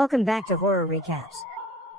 Welcome back to Horror Recaps.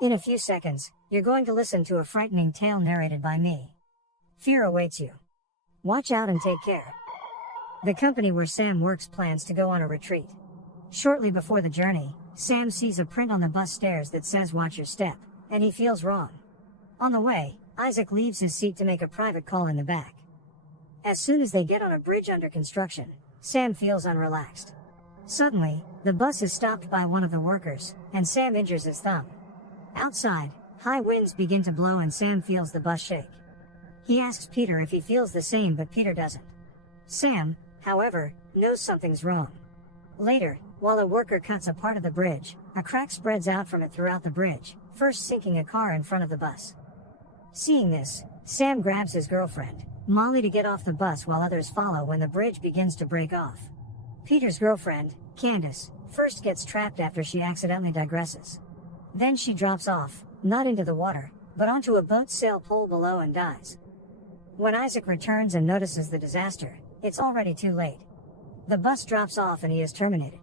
In a few seconds, you're going to listen to a frightening tale narrated by me. Fear awaits you. Watch out and take care. The company where Sam works plans to go on a retreat. Shortly before the journey, Sam sees a print on the bus stairs that says "Watch your step," and he feels wrong. On the way, Isaac leaves his seat to make a private call in the back. As soon as they get on a bridge under construction, Sam feels unrelaxed. Suddenly, the bus is stopped by one of the workers, and Sam injures his thumb. Outside, high winds begin to blow and Sam feels the bus shake. He asks Peter if he feels the same, but Peter doesn't. Sam, however, knows something's wrong. Later, while a worker cuts a part of the bridge, a crack spreads out from it throughout the bridge, first sinking a car in front of the bus. Seeing this, Sam grabs his girlfriend, Molly, to get off the bus while others follow when the bridge begins to break off. Peter's girlfriend, Candace, first gets trapped after she accidentally digresses. Then she drops off, not into the water, but onto a boat sail pole below and dies. When Isaac returns and notices the disaster, it's already too late. The bus drops off and he is terminated.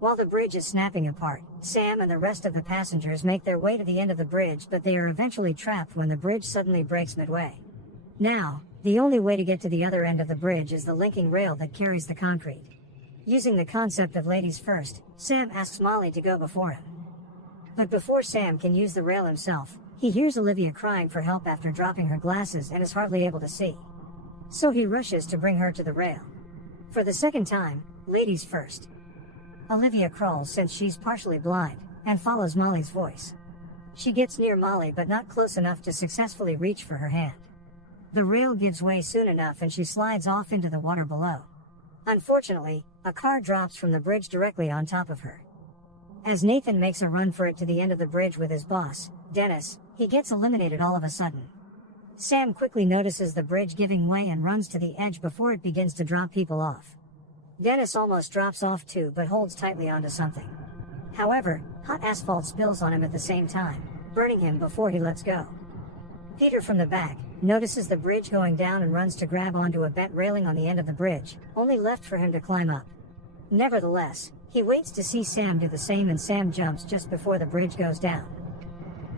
While the bridge is snapping apart, Sam and the rest of the passengers make their way to the end of the bridge, but they are eventually trapped when the bridge suddenly breaks midway. Now, the only way to get to the other end of the bridge is the linking rail that carries the concrete. Using the concept of ladies first, Sam asks Molly to go before him. But before Sam can use the rail himself, he hears Olivia crying for help after dropping her glasses and is hardly able to see. So he rushes to bring her to the rail. For the second time, ladies first. Olivia crawls since she's partially blind, and follows Molly's voice. She gets near Molly but not close enough to successfully reach for her hand. The rail gives way soon enough and she slides off into the water below. Unfortunately, a car drops from the bridge directly on top of her. As Nathan makes a run for it to the end of the bridge with his boss, Dennis, he gets eliminated all of a sudden. Sam quickly notices the bridge giving way and runs to the edge before it begins to drop people off. Dennis almost drops off too but holds tightly onto something. However, hot asphalt spills on him at the same time, burning him before he lets go. Peter from the back notices the bridge going down and runs to grab onto a bent railing on the end of the bridge, only left for him to climb up. Nevertheless, he waits to see Sam do the same and Sam jumps just before the bridge goes down.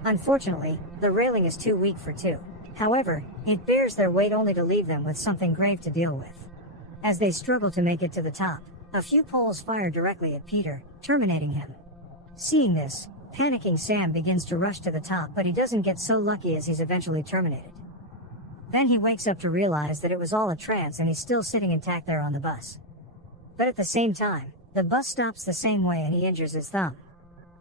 Unfortunately, the railing is too weak for two. However, it bears their weight only to leave them with something grave to deal with. As they struggle to make it to the top, a few poles fire directly at Peter, terminating him. Seeing this, panicking Sam begins to rush to the top, but he doesn't get so lucky as he's eventually terminated. Then he wakes up to realize that it was all a trance and he's still sitting intact there on the bus. But at the same time, the bus stops the same way and he injures his thumb.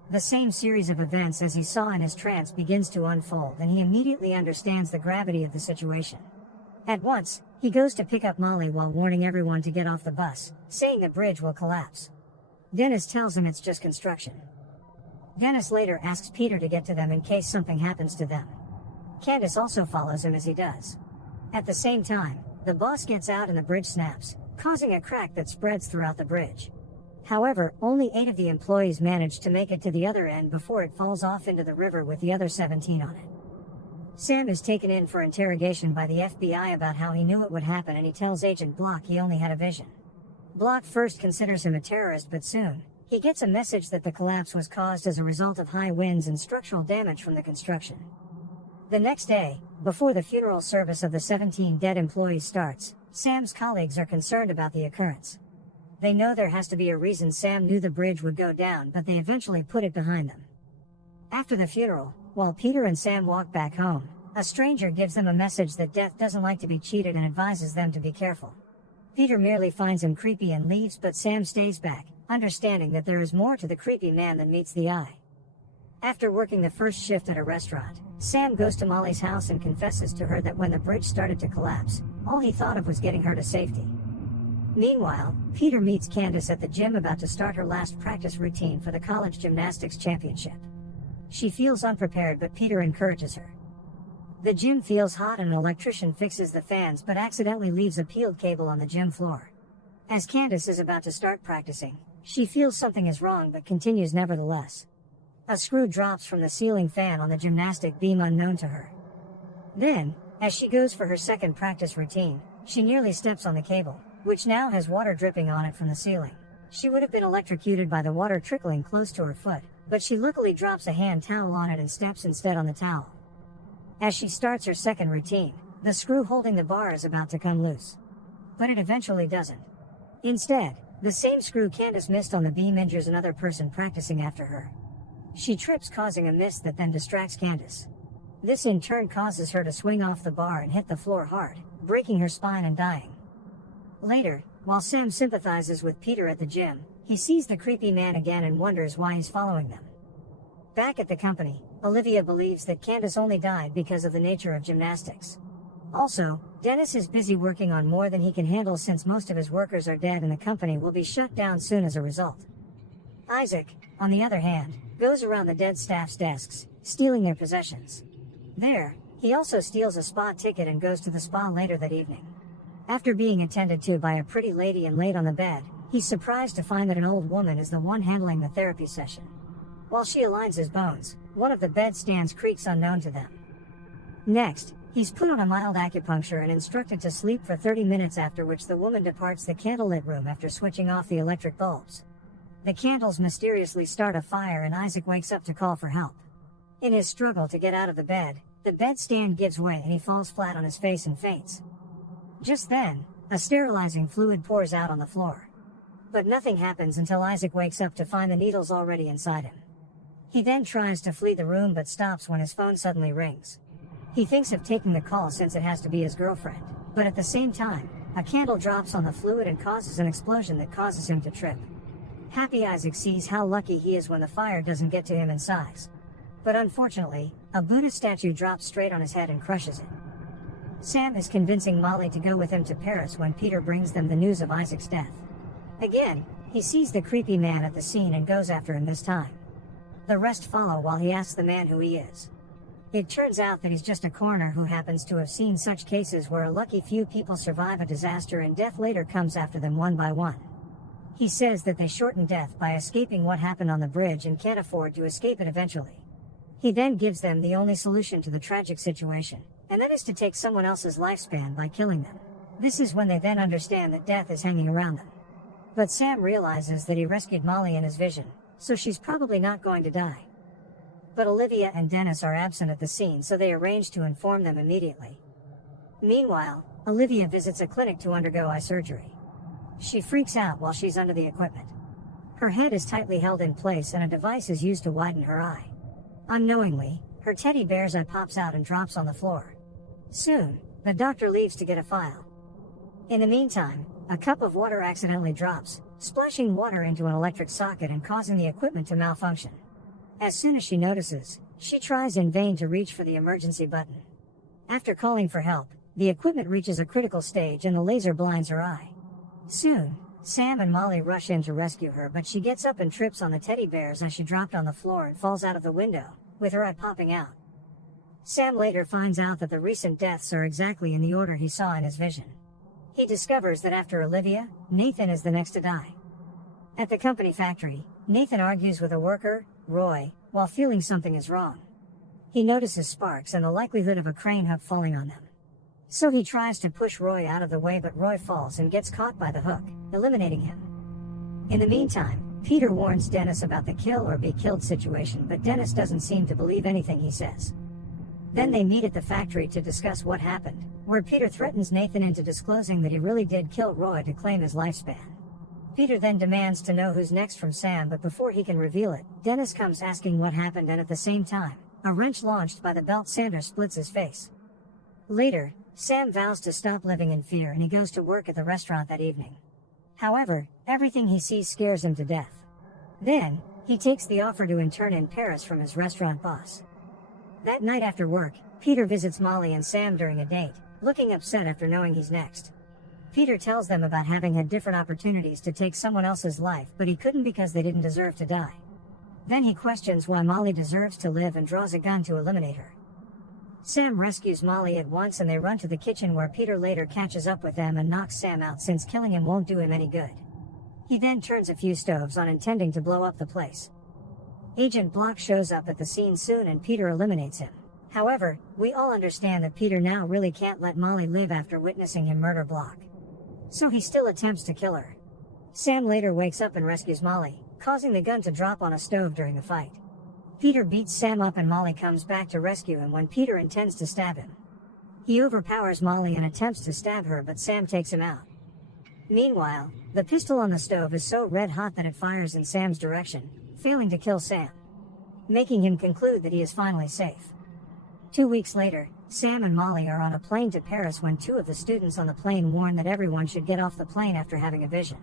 The same series of events as he saw in his trance begins to unfold and he immediately understands the gravity of the situation. At once, he goes to pick up Molly while warning everyone to get off the bus, saying the bridge will collapse. Dennis tells him it's just construction. Dennis later asks Peter to get to them in case something happens to them. Candace also follows him as he does. At the same time, the boss gets out and the bridge snaps, causing a crack that spreads throughout the bridge. However, only 8 of the employees manage to make it to the other end before it falls off into the river with the other 17 on it. Sam is taken in for interrogation by the FBI about how he knew it would happen and he tells Agent Block he only had a vision. Block first considers him a terrorist, but soon, he gets a message that the collapse was caused as a result of high winds and structural damage from the construction. The next day, before the funeral service of the 17 dead employees starts, Sam's colleagues are concerned about the occurrence. They know there has to be a reason Sam knew the bridge would go down, but they eventually put it behind them. After the funeral, while Peter and Sam walk back home, a stranger gives them a message that death doesn't like to be cheated and advises them to be careful. Peter merely finds him creepy and leaves, but Sam stays back, understanding that there is more to the creepy man than meets the eye. After working the first shift at a restaurant, Sam goes to Molly's house and confesses to her that when the bridge started to collapse, all he thought of was getting her to safety. Meanwhile, Peter meets Candace at the gym about to start her last practice routine for the college gymnastics championship. She feels unprepared, but Peter encourages her. The gym feels hot and an electrician fixes the fans but accidentally leaves a peeled cable on the gym floor. As Candace is about to start practicing, she feels something is wrong but continues nevertheless. A screw drops from the ceiling fan on the gymnastic beam unknown to her. Then, as she goes for her second practice routine, she nearly steps on the cable, which now has water dripping on it from the ceiling. She would have been electrocuted by the water trickling close to her foot, but she luckily drops a hand towel on it and steps instead on the towel. As she starts her second routine, the screw holding the bar is about to come loose. But it eventually doesn't. Instead, the same screw Candace missed on the beam injures another person practicing after her. She trips, causing a miss that then distracts Candace. This in turn causes her to swing off the bar and hit the floor hard, breaking her spine and dying. Later, while Sam sympathizes with Peter at the gym, he sees the creepy man again and wonders why he's following them. Back at the company, Olivia believes that Candace only died because of the nature of gymnastics. Also, Dennis is busy working on more than he can handle since most of his workers are dead and the company will be shut down soon as a result. Isaac, on the other hand, goes around the dead staff's desks, stealing their possessions. There, he also steals a spa ticket and goes to the spa later that evening. After being attended to by a pretty lady and laid on the bed, he's surprised to find that an old woman is the one handling the therapy session. While she aligns his bones, one of the bed stands creaks unknown to them. Next, he's put on a mild acupuncture and instructed to sleep for 30 minutes, after which the woman departs the candlelit room after switching off the electric bulbs. The candles mysteriously start a fire and Isaac wakes up to call for help. In his struggle to get out of the bed stand gives way and he falls flat on his face and faints. Just then, a sterilizing fluid pours out on the floor. But nothing happens until Isaac wakes up to find the needles already inside him. He then tries to flee the room but stops when his phone suddenly rings. He thinks of taking the call since it has to be his girlfriend, but at the same time, a candle drops on the fluid and causes an explosion that causes him to trip. Happy Isaac sees how lucky he is when the fire doesn't get to him in size. But unfortunately, a Buddha statue drops straight on his head and crushes it. Sam is convincing Molly to go with him to Paris when Peter brings them the news of Isaac's death. Again, he sees the creepy man at the scene and goes after him this time. The rest follow while he asks the man who he is. It turns out that he's just a coroner who happens to have seen such cases where a lucky few people survive a disaster and death later comes after them one by one. He says that they shorten death by escaping what happened on the bridge and can't afford to escape it eventually. He then gives them the only solution to the tragic situation, and that is to take someone else's lifespan by killing them. This is when they then understand that death is hanging around them. But Sam realizes that he rescued Molly in his vision, so she's probably not going to die. But Olivia and Dennis are absent at the scene, so they arrange to inform them immediately. Meanwhile, Olivia visits a clinic to undergo eye surgery. She freaks out while she's under the equipment. Her head is tightly held in place and a device is used to widen her eye. Unknowingly, her teddy bear's eye pops out and drops on the floor. Soon, the doctor leaves to get a file. In the meantime, a cup of water accidentally drops, splashing water into an electric socket and causing the equipment to malfunction. As soon as she notices, she tries in vain to reach for the emergency button. After calling for help, the equipment reaches a critical stage and the laser blinds her eye. Soon, Sam and Molly rush in to rescue her, but she gets up and trips on the teddy bears as she dropped on the floor and falls out of the window, with her eye popping out. Sam later finds out that the recent deaths are exactly in the order he saw in his vision. He discovers that after Olivia, Nathan is the next to die. At the company factory, Nathan argues with a worker, Roy, while feeling something is wrong. He notices sparks and the likelihood of a crane hook falling on them. So he tries to push Roy out of the way, but Roy falls and gets caught by the hook, eliminating him. In the meantime, Peter warns Dennis about the kill or be killed situation, but Dennis doesn't seem to believe anything he says. Then they meet at the factory to discuss what happened, where Peter threatens Nathan into disclosing that he really did kill Roy to claim his lifespan. Peter then demands to know who's next from Sam, but before he can reveal it, Dennis comes asking what happened, and at the same time, a wrench launched by the belt sander splits his face. Later, Sam vows to stop living in fear and he goes to work at the restaurant that evening. However, everything he sees scares him to death. Then, he takes the offer to intern in Paris from his restaurant boss. That night after work, Peter visits Molly and Sam during a date, looking upset after knowing he's next. Peter tells them about having had different opportunities to take someone else's life, but he couldn't because they didn't deserve to die. Then he questions why Molly deserves to live and draws a gun to eliminate her. Sam rescues Molly at once and they run to the kitchen, where Peter later catches up with them and knocks Sam out since killing him won't do him any good. He then turns a few stoves on, intending to blow up the place. Agent Block shows up at the scene soon and Peter eliminates him. However, we all understand that Peter now really can't let Molly live after witnessing him murder Block. So he still attempts to kill her. Sam later wakes up and rescues Molly, causing the gun to drop on a stove during the fight. Peter beats Sam up and Molly comes back to rescue him when Peter intends to stab him. He overpowers Molly and attempts to stab her, but Sam takes him out. Meanwhile, the pistol on the stove is so red hot that it fires in Sam's direction, failing to kill Sam, making him conclude that he is finally safe. 2 weeks later, Sam and Molly are on a plane to Paris when two of the students on the plane warn that everyone should get off the plane after having a vision.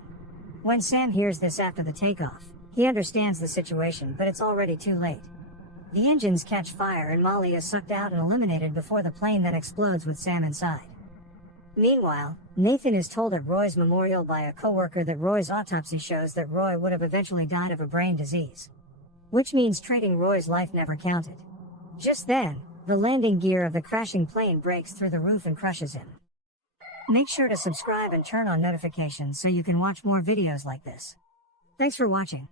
When Sam hears this after the takeoff, he understands the situation, but it's already too late. The engines catch fire and Molly is sucked out and eliminated before the plane then explodes with Sam inside. Meanwhile, Nathan is told at Roy's memorial by a coworker that Roy's autopsy shows that Roy would have eventually died of a brain disease, which means trading Roy's life never counted. Just then, the landing gear of the crashing plane breaks through the roof and crushes him. Make sure to subscribe and turn on notifications so you can watch more videos like this. Thanks for watching.